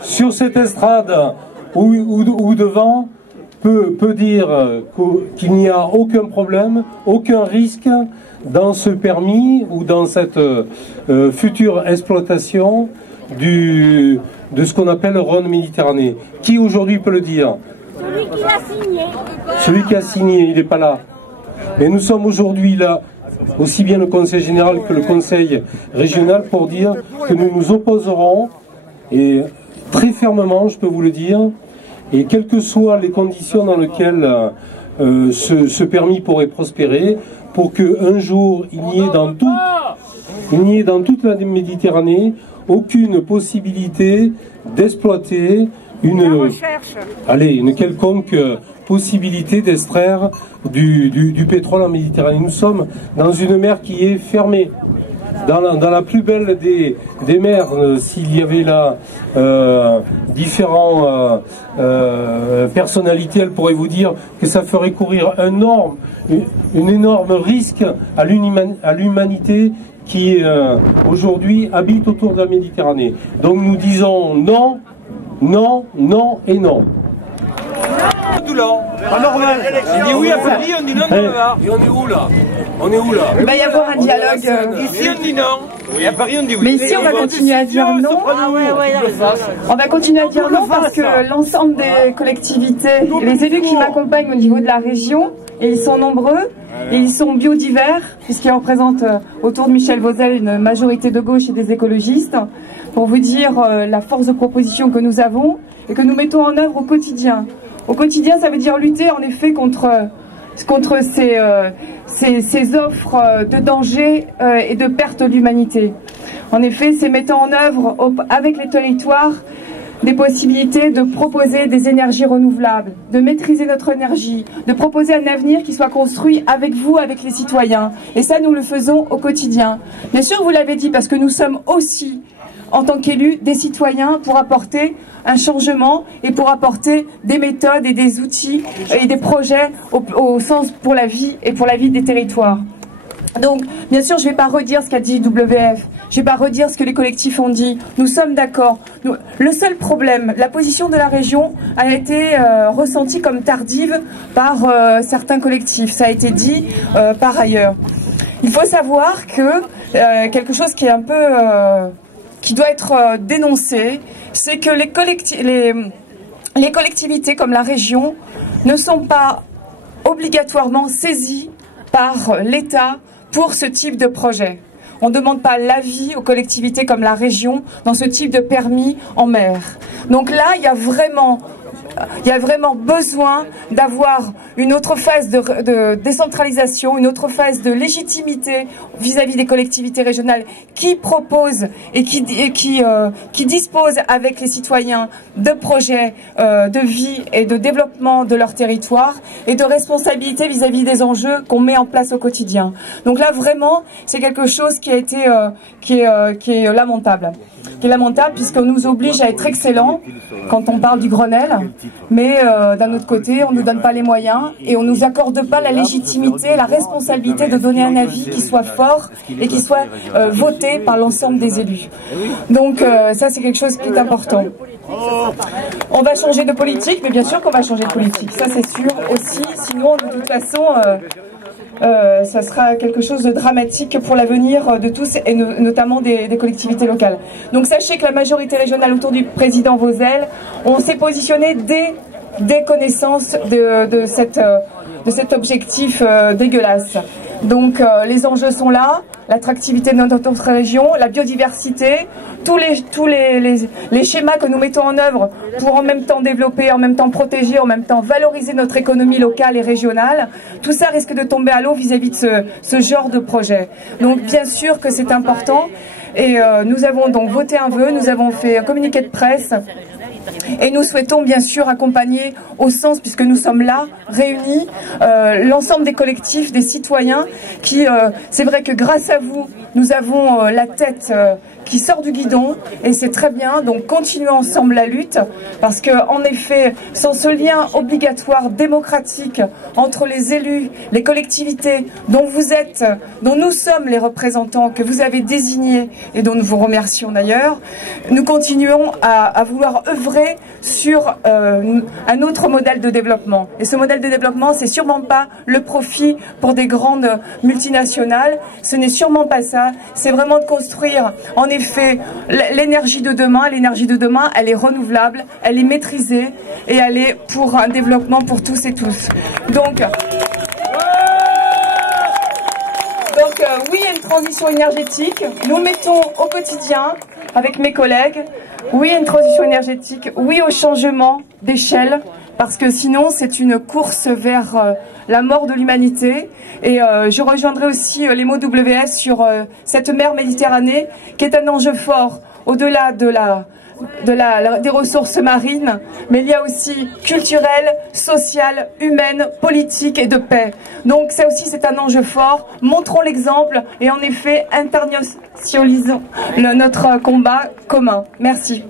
sur cette estrade ou devant peut dire qu'il n'y a aucun problème, aucun risque dans ce permis ou dans cette future exploitation de ce qu'on appelle le Rhône Méditerranée. Qui aujourd'hui peut le dire? Celui qui l'a signé. Celui qui a signé, il n'est pas là. Mais nous sommes aujourd'hui là, aussi bien le Conseil général que le Conseil régional, pour dire que nous nous opposerons, et très fermement, je peux vous le dire, et quelles que soient les conditions dans lesquelles ce permis pourrait prospérer, pour qu'un jour il n'y ait dans toute la Méditerranée aucune possibilité d'exploiter une quelconque possibilité d'extraire du pétrole en Méditerranée. Nous sommes dans une mer qui est fermée. Dans la plus belle des mers, s'il y avait là différentes personnalités, elles pourraient vous dire que ça ferait courir un énorme risque à l'humanité qui aujourd'hui habite autour de la Méditerranée. Donc nous disons non, non, non et non. Pas normal. On dit oui à Paris, on dit non dans le Var. Et on est où là? On est où là? Il va y avoir un dialogue. Ici on dit non. Oui, à Paris on dit oui. Mais ici on va continuer à dire non. On va continuer à dire non parce que l'ensemble des collectivités, les élus qui m'accompagnent au niveau de la région, et ils sont nombreux, et ils sont biodivers, puisqu'ils représentent autour de Michel Vauzel une majorité de gauche et des écologistes, pour vous dire la force de proposition que nous avons et que nous mettons en œuvre au quotidien. Au quotidien, ça veut dire lutter en effet contre ces offres de danger et de perte de l'humanité. En effet, c'est mettre en œuvre avec les territoires des possibilités de proposer des énergies renouvelables, de maîtriser notre énergie, de proposer un avenir qui soit construit avec vous, avec les citoyens. Et ça, nous le faisons au quotidien. Bien sûr, vous l'avez dit, parce que nous sommes aussi, en tant qu'élus, des citoyens pour apporter un changement et pour apporter des méthodes et des outils et des projets au sens pour la vie et pour la vie des territoires. Donc, bien sûr, je ne vais pas redire ce qu'a dit WF, je ne vais pas redire ce que les collectifs ont dit. Nous sommes d'accord. Le seul problème, la position de la région a été ressentie comme tardive par certains collectifs. Ça a été dit par ailleurs. Il faut savoir que quelque chose qui est un peu... qui doit être dénoncé, c'est que les collectivités comme la région ne sont pas obligatoirement saisies par l'État pour ce type de projet. On ne demande pas l'avis aux collectivités comme la région dans ce type de permis en mer. Donc là, il y a vraiment besoin d'avoir une autre phase de décentralisation, une autre phase de légitimité vis-à-vis des collectivités régionales qui proposent et qui disposent avec les citoyens de projets de vie et de développement de leur territoire et de responsabilité vis-à-vis des enjeux qu'on met en place au quotidien. Donc là, vraiment, c'est quelque chose qui a été qui est lamentable. Qui est lamentable puisqu'on nous oblige à être excellents quand on parle du Grenelle, mais d'un autre côté, on ne nous donne pas les moyens et on ne nous accorde pas la légitimité, la responsabilité de donner un avis qui soit fort et qui soit voté par l'ensemble des élus. Donc ça, c'est quelque chose qui est important. On va changer de politique, mais bien sûr qu'on va changer de politique, ça c'est sûr aussi, sinon de toute façon... ça sera quelque chose de dramatique pour l'avenir de tous et notamment des collectivités locales. Donc sachez que la majorité régionale autour du président Vauzel, on s'est positionné dès connaissance de cet objectif dégueulasse. Donc les enjeux sont là, l'attractivité de notre région, la biodiversité, tous les schémas que nous mettons en œuvre pour en même temps développer, en même temps protéger, en même temps valoriser notre économie locale et régionale, tout ça risque de tomber à l'eau vis-à-vis de ce genre de projet. Donc bien sûr que c'est important et nous avons donc voté un vœu, nous avons fait un communiqué de presse Et nous souhaitons bien sûr accompagner au sens, puisque nous sommes là, réunis, l'ensemble des collectifs, des citoyens qui, c'est vrai que grâce à vous, nous avons la tête qui sort du guidon, et c'est très bien, donc continuons ensemble la lutte, parce que en effet, sans ce lien obligatoire démocratique entre les élus, les collectivités dont vous êtes, dont nous sommes les représentants que vous avez désignés et dont nous vous remercions d'ailleurs, nous continuons à vouloir œuvrer sur un autre modèle de développement. Et ce modèle de développement, c'est sûrement pas le profit pour des grandes multinationales, ce n'est sûrement pas ça, c'est vraiment de construire en effet l'énergie de demain. L'énergie de demain, elle est renouvelable, elle est maîtrisée et elle est pour un développement pour tous et tous. Donc oui à une transition énergétique, nous mettons au quotidien avec mes collègues, oui à une transition énergétique, oui au changement d'échelle, parce que sinon c'est une course vers la mort de l'humanité. Et je rejoindrai aussi les mots WS sur cette mer Méditerranée qui est un enjeu fort au-delà des ressources marines, mais il y a aussi culturel, social, humaine, politique et de paix. Donc ça aussi c'est un enjeu fort, montrons l'exemple et en effet internationalisons notre combat commun. Merci.